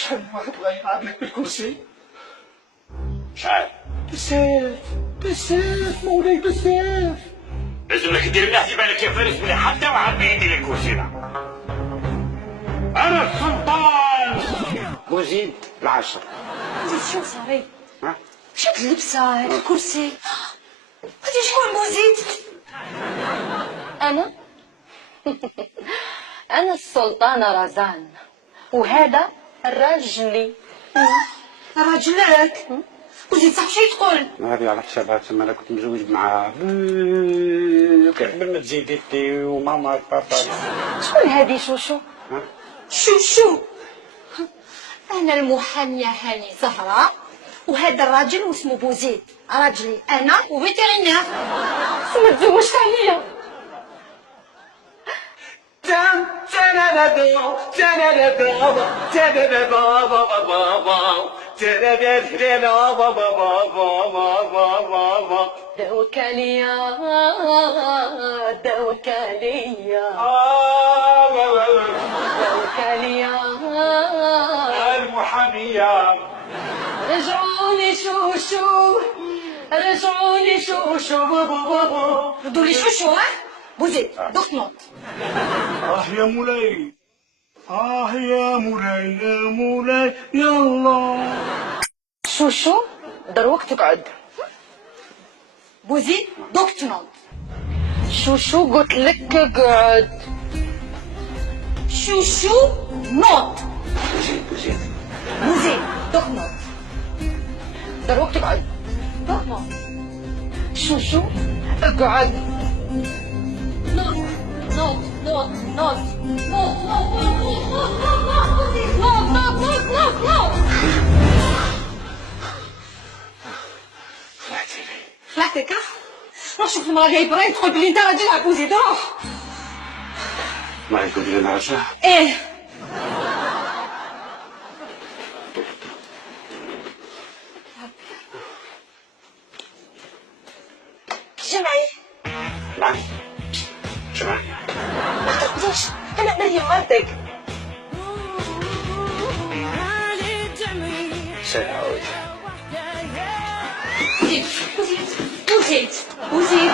شحال من واحد بغا يلعب لك بالكرسي؟ شحال؟ بزاف مولاي بزاف. لازم لك دير الله يبان لك يا فارس بلي حتى واحد ما يدير لك كرسينا. انا السلطان بوزيد العاشر. بوزيد شو صاري؟ ها؟ شو اللبسة هاد الكرسي؟ غادي شكون بوزيد؟ أنا؟ أنا السلطانة رزان وهذا راجلي. راجلك؟ بوزيد صح شي تقول؟ هذه على حسابها تما انا كنت مزوج معاها قبل ما تزيد انتي وماما بابا. شكون هادي شوشو؟ ها؟ شوشو؟ أنا المحامية هاني زهرة وهذا الراجل واسمه بوزيد راجلي أنا وفيترينير. ما تزوجت عليا. داوك عليا داوك عليا داوك عليا المحامية. رجعوني شوشو رجعوني شوشو ردولي شوشو. ها بوزيد دوك نوض. يا مولاي يا مولاي يا مولاي يلا. شوشو دروك تقعد. بوزيد دوك تنوض. شوشو قلت لك اقعد. شوشو نوض. بوزيد دوك نوض. دروك تقعد. دوك نوض. شوشو اقعد. نوض نوض نوض نوض نوض نوض نوض نوض. خلعتك روح شوف المرأة جايبة راهي تقول بلي انت راجل عبوزيد روح. ما يقول لي انا عشاء. ايه جمعي معي جمعي. ما تقدرش انا مريم مرتك. سيعود. بوزيد بوزيد بوزيد بوزيد